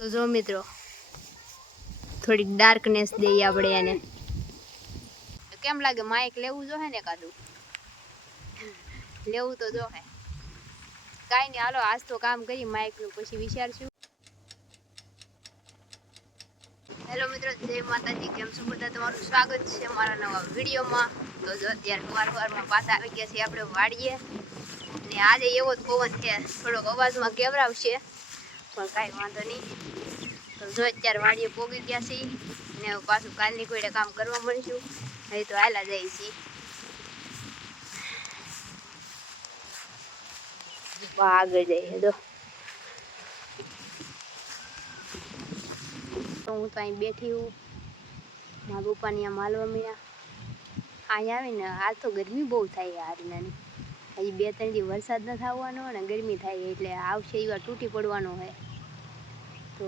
તો જો મિત્રો થોડી ડાર્કનેસ દઈએ આપણે એને. કેમ લાગે માઇક લેવું જો હે ને કાદું લેવું તો જો હે. કાઈ નહીં, હાલો આજ તો કામ કરી માઇક નું, પછી વિચારશું. હેલો મિત્રો, જય માતાજી. કેમ છો બધા? તમારું સ્વાગત છે મારા નવા વિડીયોમાં. તો જો અત્યારે સવારમાં પાછા આવી ગયા છીએ આપણે વાડીએ, ને આજે એવો જ પવન છે, થોડોક અવાજમાં કેવરાવશે પણ કાંઈ વાંધો નહીં. તો જો અત્યારે વાડીએ પોગી ગયા છીએ ને પાછું કાલની કોઈને કામ કરવા મળીશું. અહીં તો હાલા જાય છીએ. આગળ જઈએ તો હું તો અહીં બેઠી હું, મારા પપ્પાની આમ હાલવા મળ્યા. અહીં આવીને હાલ તો ગરમી બહુ થાય યાર નાની. હજી 2-3 દી વરસાદ ન થવાનો ને ગરમી થાય એટલે આવશે એવા તૂટી પડવાનો હોય તો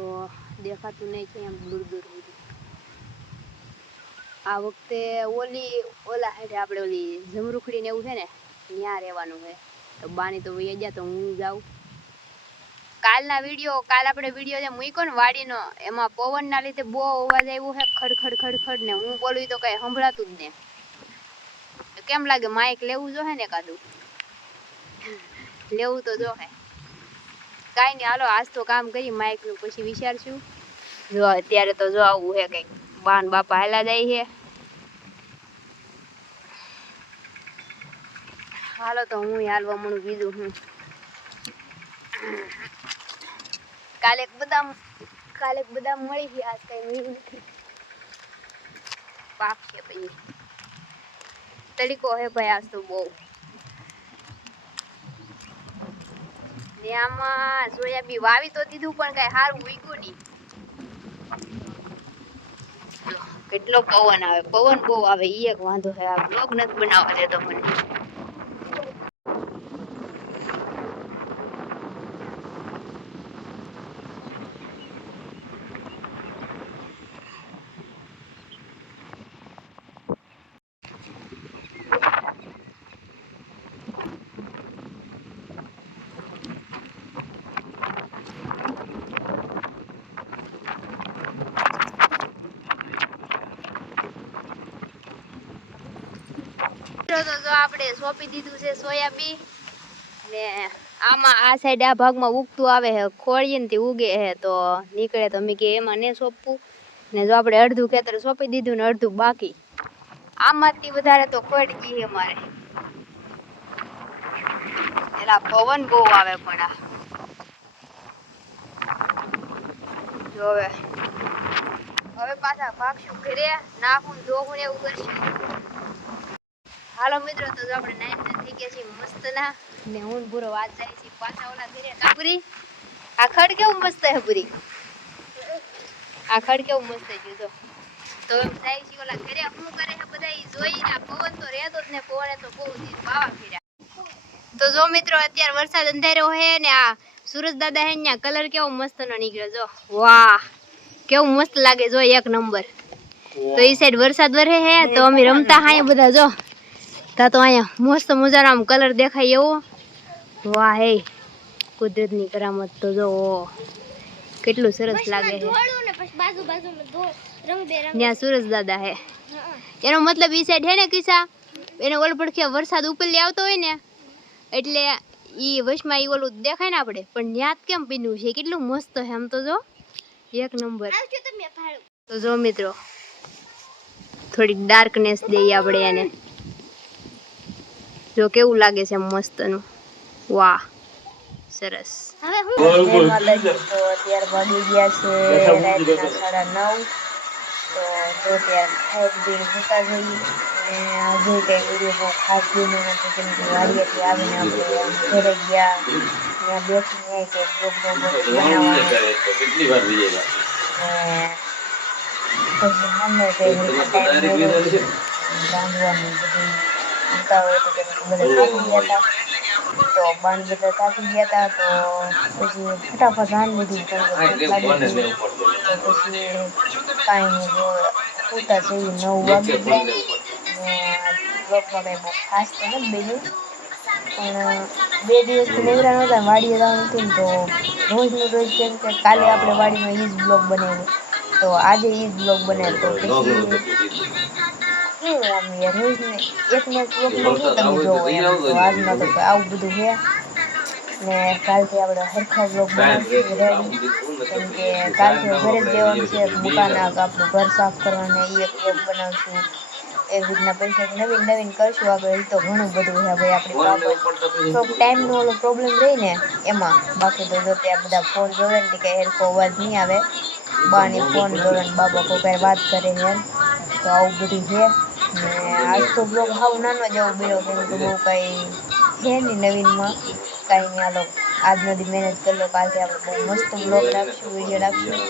દેખાતું નહીં કે એમ દૂર દૂર સુધી. આ વખતે ઓલા હેઠે આપણે ઓલી જમરૂખડી ને એવું છે ને ત્યાં રહેવાનું હોય. તો બાની તો વહી ગયા તો હું જાઉં. કાલ આપણે વિડીયો જે મૂક્યો ને વાડીનો, એમાં પવનના લીધે બહુ અવાજ આવ્યો છે, ખડ ખડ ખડ ખડ ને. હું બોલું તો કઈ સંભળાતું જ નહીં. કેમ લાગે માઇક લેવું જો હે ને કાદું લેવું તો જો હે. કાંઈ નહીં, હાલો આજ તો કામ કરી માઇક નું, પછી વિચારશું. જો અત્યારે તો જો આવું હે કંઈક બાન બાપા હાલા જાય છે. હાલો તો હું હાલવા મળું. બીજું હું કાલે બદામ મળી ગયા, આજ કઈ મળ્યું નથી. પાક છે ભાઈ, તરીકો હે ભાઈ આજ તો બહુ. ને આમાં સોયાબીન વાવી તો દીધું પણ કઈ સારું ઉગ્યું નહીં. કેટલો પવન આવે, પવન બહુ આવે. એ એક વાંધો છે, આ બ્લોગ નથી બનાવવા દેતો મને. તો જો આપણે સોંપી દીધું છે સોયાબીન ને આમાં આ સાઈડ આ ભાગમાં ઉગતું આવે છે, ખોળીએ ને તે ઉગે છે તો નીકળે તો મેં કે એમાં ને સોંપવું. ને જો આપણે અડધું ખેતર સોંપી દીધું ને અડધું બાકી. આમાંથી વધારે તો ખોડ ગઈ અમારે. એલા પવન બહુ આવે પણ આ જો હવે પાછા ભાગશું ઘરે, નાખું ધોવું ને એવું કરશું. હાલો મિત્રો, તો જો આપણે નાઈટ થઈ ગયા છીએ મસ્ત ના, ને હું પૂરો વાત જાય છે પાછા ઓલા ઘરે. કાપરી આ ખડ કેવું મસ્ત હે પૂરી, આ ખડ કેવું મસ્ત છે જો. તો જાય છે ઓલા ઘરે, શું કરે છે બધા જોઈને. આ પવન તો રહેતો જ ને, પવને તો બહુ વાવા ફેર્યા. તો જો મિત્રો અત્યારે વરસાદ અંધાર્યો હે ને આ સુરજ દાદા હે ને કલર કેવો મસ્ત નો નીકળ્યો જો. વાહ કેવું મસ્ત લાગે જો, એક નંબર. તો એ સાઈડ વરસાદ વરે હે તો અમે રમતા હા બધા જો. તો અહીંયા મસ્ત મજાનો આમ કલર દેખાય એવો. વાહ હે કુદરતની કરામત. તો જો કેટલું સરસ લાગે છે. ત્યાં સુરજ દાદા હે, એનો મતલબ ઈ સાઈડ હે ને કિસ્સા, એને ઓલ પડખે વરસાદ ઉપરલી આવતો હોય ને એટલે ઈ વશમાં ઈ ઓલું દેખાય ને આપણે, પણ ન્યાત કેમ પીનું છે. કેટલું મસ્ત છે આમ તો જો, એક નંબર. તો જો મિત્રો થોડી ડાર્કનેસ દઈએ આપણે એને. જો કેવું લાગે છે મસ્તનું. વાહ સરસ. તો અત્યારે વાગી ગયા છે રાતના 9:30. તો ત્યારે ખાઈ પીને સુતા જઈએ. અને આજે કઈ વિડીયો બહુ ખાસ બન્યો નથી, કેમ કે વાડીએથી આવીને આપણે ઘરે ગયા, ત્યાં બેસીને કે બ્લોગ બનાવવાનો ને પછી સામે કઈ ટાઈમ રાંધવાનું બધું ઉતા હોય તો કેમ કે બધા થાકી ગયા હતા. તો બાન બધા થાકી ગયા હતા તો પછી ફટાફટ રાંધી લીધું, કેમ કે ભૂખ લાગી હતી. તો પછી કાંઈ નહીં, જો ઉતા જઈએ 9 વાગી ગયા. ને બ્લોગમાં કંઈ બહુ ખાસ તો નથી બન્યું, પણ 2 દિવસથી નીકળ્યા નહોતા, વાડીએ જવાનું હતું ને તો રોજનું રોજ કેમ કે કાલે આપણે વાડીનો ઈ જ બ્લોગ બનાવ્યો તો આજે ઈ જ બ્લોગ બનાવ્યો તો પછી હું આમ યાર રોજને એકને એક બ્લોગમાં હું તમે જોવો એમ તો આજમાં તો આવું બધું છે ને કાલથી આપણે હરખા બ્લોગ બનાવશું રેડી કેમ કે કાલથી ઘરે જ જવાનું છે દુકાન આપણું ઘર સાફ કરવાના એ એક બ્લોગ બનાવશું એવી રીતના પછી નવીન નવીન કરશું આગળ તો ઘણું બધું છે ભાઈ આપણી બાબત થોડોક ટાઈમનો ઓલો પ્રોબ્લેમ રહી ને એમાં બાકી તો જો ત્યાં બધા ફોન જોવે ને કે હેરખો અવાજ નહીં આવે બાની ફોન જોવે ને બાબા કોઈ વાત કરે એમ તો આવું બધું છે ને આજ તો બ્લોગ હાવ નાનો જ એવો બન્યો કેમ કે બહુ કાંઈ છે નહીં નવીનમાં કાંઈ નહીં હાલો આજનો દી મેનેજ કરી લો કાલથી આપણે બહુ મસ્ત બ્લોગ રાખશું વિડીયો રાખશું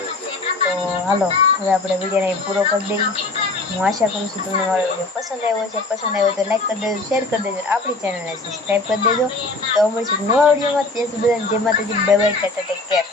તો હાલો હવે આપણે વિડીયોને પૂરો કરી દઈએ હું આશા કરું છું તમને મારો વિડીયો પસંદ આવ્યો છે પસંદ આવ્યો તો લાઈક કરી દેજો શેર કરી દેજો આપણી ચેનલને સબસ્ક્રાઈબ કરી દેજો તો મળીશું નવા વિડીયોમાં ત્યાં સુધી બધાને જય માતાજી bye bye Tata take care